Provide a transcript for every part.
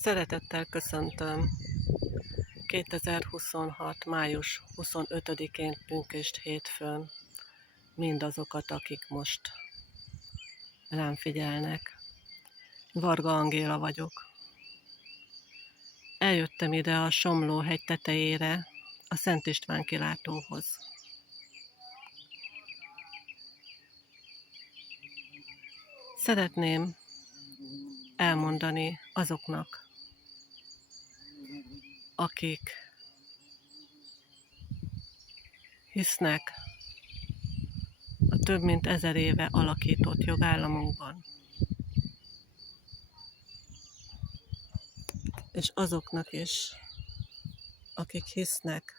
Szeretettel köszöntöm 2026. május 25-én pünkösd hétfőn mindazokat, akik most rám figyelnek. Varga Angéla vagyok. Eljöttem ide a Somló-hegy tetejére, a Szent István kilátóhoz. Szeretném elmondani azoknak, akik hisznek a több mint 1000 éve alakított jogállamunkban, és azoknak is, akik hisznek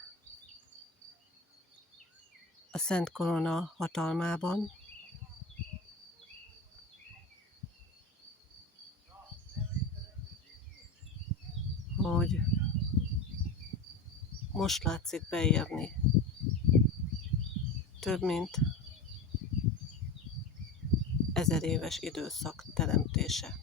a Szent Korona hatalmában, hogy most látszik beérni több mint 1000 éves időszak teremtése.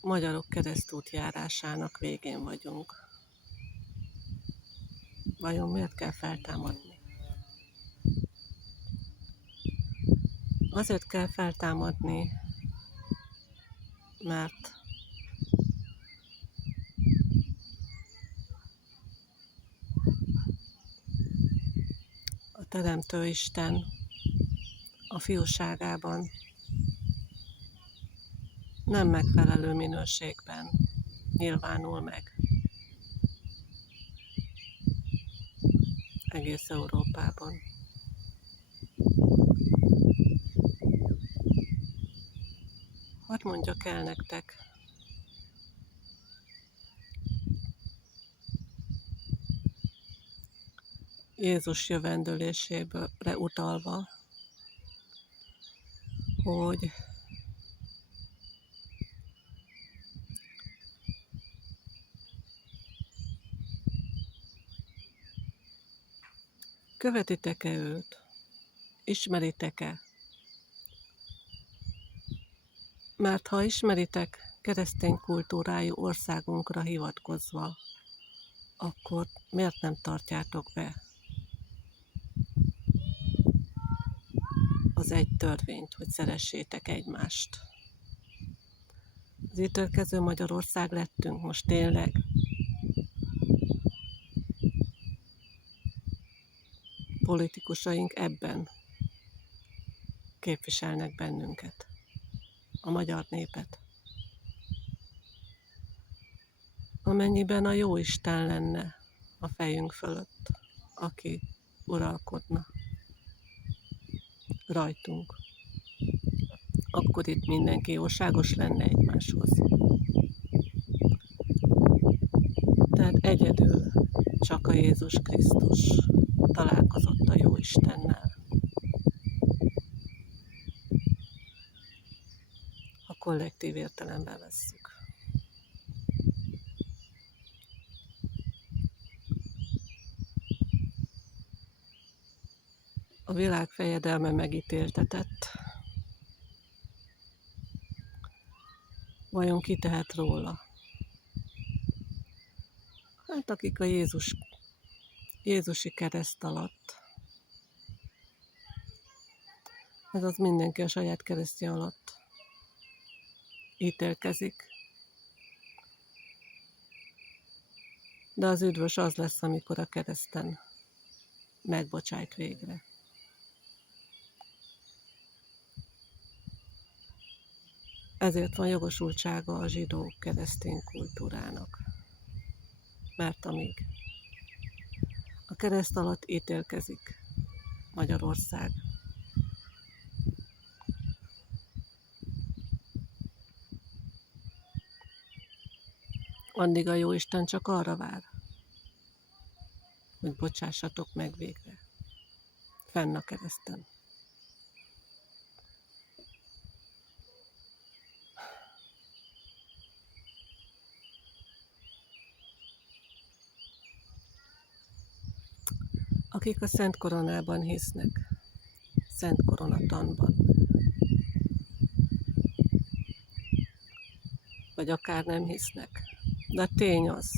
Magyarok keresztútjárásának végén vagyunk. Vajon miért kell feltámadni? Azért kell feltámadni, mert a Teremtő Isten a fiúságában nem megfelelő minőségben nyilvánul meg egész Európában. Hadd mondjak el nektek, Jézus jövendőlésére utalva, hogy követitek-e őt? Ismeritek-e? Mert ha ismeritek keresztény kultúrájú országunkra hivatkozva, akkor miért nem tartjátok be az egy törvényt, hogy szeressétek egymást? Az ítélkező Magyarország lettünk most tényleg. Politikusaink ebben képviselnek bennünket, a magyar népet. Amennyiben a Jóisten lenne a fejünk fölött, aki uralkodna rajtunk, akkor itt mindenki jóságos lenne egymáshoz. Tehát egyedül csak a Jézus Krisztus találkozott a Jóistennel. Ha kollektív értelemben vesszük. A világ fejedelme megítéltetett. Vajon ki tehet róla? Hát akik a Jézusi kereszt alatt, ez az mindenki a saját keresztje alatt ítélkezik. De az üdvös az lesz, amikor a kereszten megbocsájt végre. Ezért van jogosultsága a zsidó keresztény kultúrának. Mert amíg a kereszt alatt ítélkezik Magyarország, addig a Jóisten csak arra vár, hogy bocsássatok meg végre, fenn a kereszten. Akik a Szent Koronában hisznek, Szent Koronatanban, vagy akár nem hisznek. De tény az,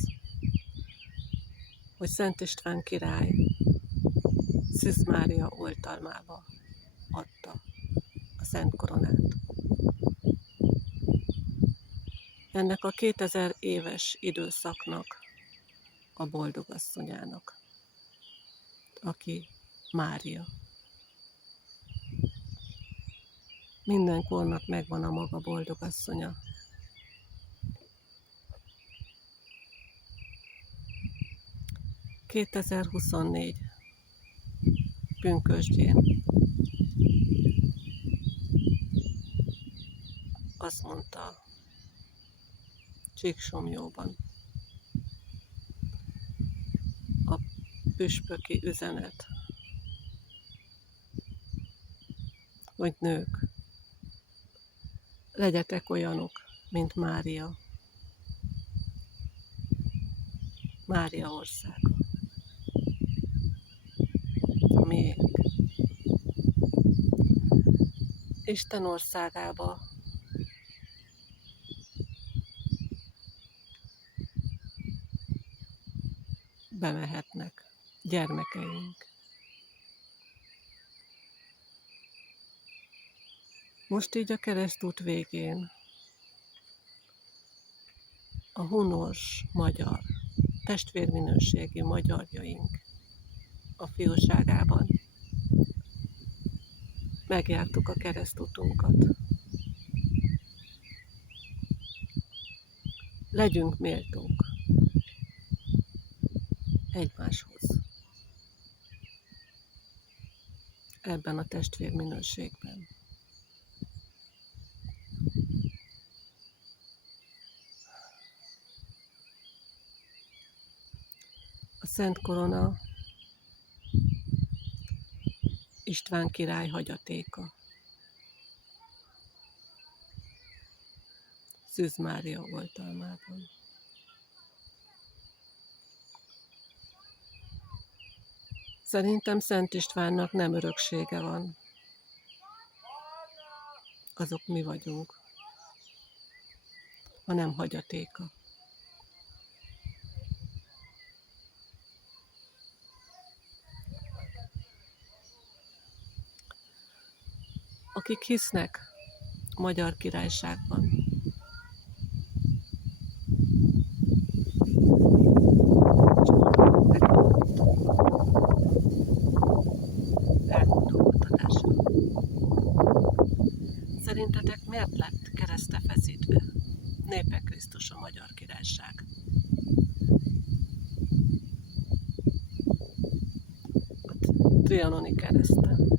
hogy Szent István király Szűz Mária oltalmába adta a Szent Koronát. Ennek a 2000 éves időszaknak a boldogasszonyának, aki Mária. Minden kornak megvan a maga boldogasszonya. ...2024 pünkösdjén azt mondta Csíksomlyóban a püspöki üzenet, hogy nők, legyetek olyanok, mint Mária. Mária országa. A miénk. Isten országába bemehetnek gyermekeink. Most így a keresztút végén a hunors magyar, testvérminőségi magyarjaink a fiúságában megjártuk a keresztutunkat. Legyünk méltók egymáshoz ebben a testvérminőségben. A Szent Korona István király hagyatéka. Szűz Mária oltalmában. Szerintem Szent Istvánnak nem öröksége van. Azok mi vagyunk, hanem hagyatéka. Akik hisznek a Magyar Királyságban, szerintetek miért lett keresztre feszítve Népe Krisztus a Magyar Királyság? A trianoni kereszten.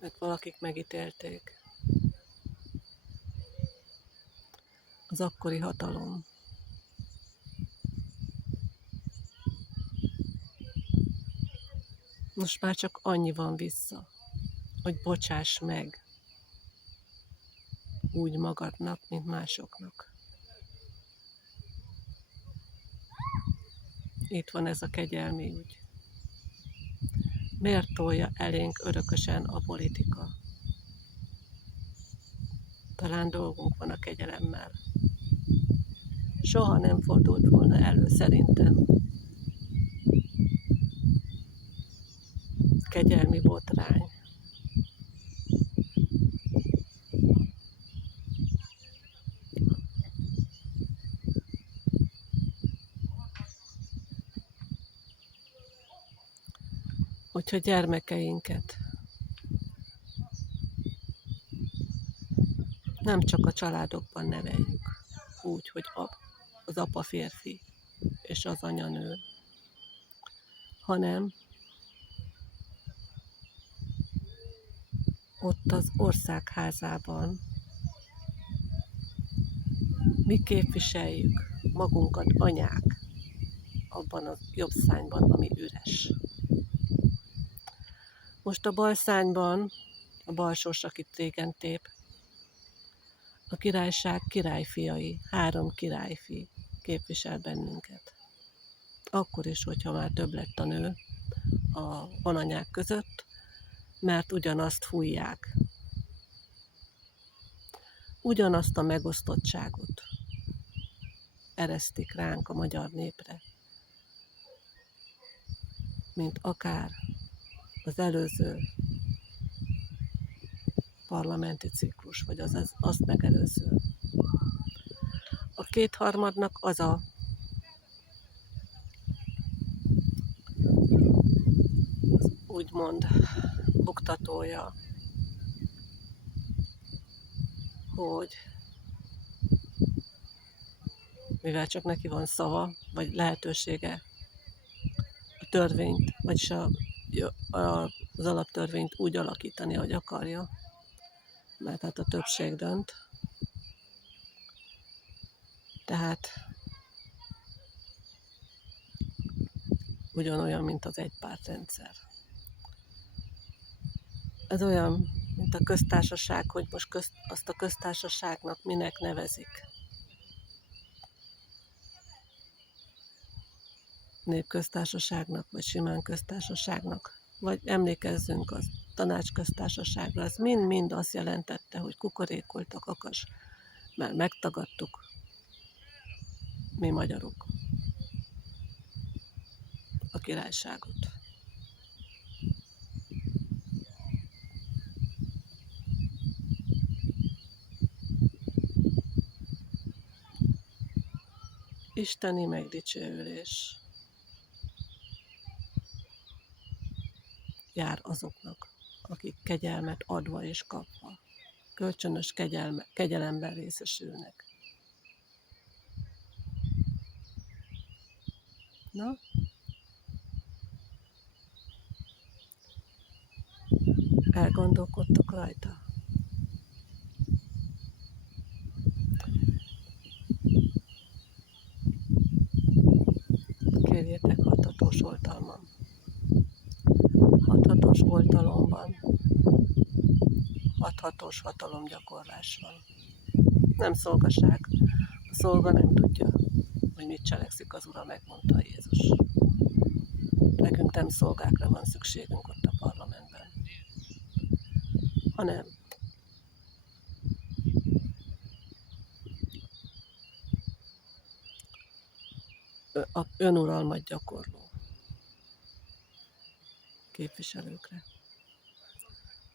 Mert valakik megítélték. Az akkori hatalom. Most már csak annyi van vissza, hogy bocsáss meg úgy magadnak, mint másoknak. Itt van ez a kegyelmi ügy. Miért tolja elénk örökösen a politika? Talán dolgunk van a kegyelemmel. Soha nem fordult volna elő szerintem kegyelmi botrány. Hogyha gyermekeinket nem csak a családokban neveljük úgy, hogy az apa férfi és az anya nő, hanem ott az országházában mi képviseljük magunkat, anyák, abban a jobb szányban, ami üres. Most a bal szányban, a balsós, akit régen tép, a királyság királyfiai, 3 királyfi képvisel bennünket. Akkor is, hogyha már több lett a nő a vonanyák között, mert ugyanazt fújják. Ugyanazt a megosztottságot eresztik ránk a magyar népre, mint akár az előző parlamenti ciklus, vagy azt megelőző. A kétharmadnak az a úgymond buktatója, hogy mivel csak neki van szava, vagy lehetősége a törvényt, vagyis az alaptörvényt úgy alakítani, ahogy akarja, mert hát a többség dönt. Tehát ugyanolyan, mint az egypártrendszer. Ez olyan, mint a köztársaság, hogy most azt a köztársaságnak minek nevezik. Népköztársaságnak, vagy simán köztársaságnak. Vagy emlékezzünk a tanácsköztársaságra. Ez mind-mind azt jelentette, hogy kukorékoltak akas, mert megtagadtuk mi magyarok a királyságot. Isteni megdicsőülés jár azoknak, akik kegyelmet adva és kapva, kölcsönös kegyelemben részesülnek. Na? Elgondolkodtok rajta? Kérjétek hathatós oltalmam. Hathatós oltalomban hathatós hatalomgyakorlás van. Nem szolgaság. A szolga nem tudja, hogy mit cselekszik az Ura, megmondta Jézus. Nekünk nem szolgákra van szükségünk ott a parlamentben, hanem önuralmat gyakorló képviselőkre,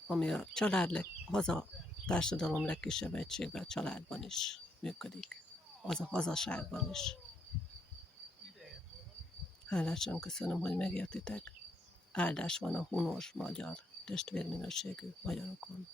ami a haza társadalom legkisebb egységben, a családban is működik, az a hazaságban is. Hálásan köszönöm, hogy megértitek. Áldás van a hunós magyar testvérminőségű magyarokon.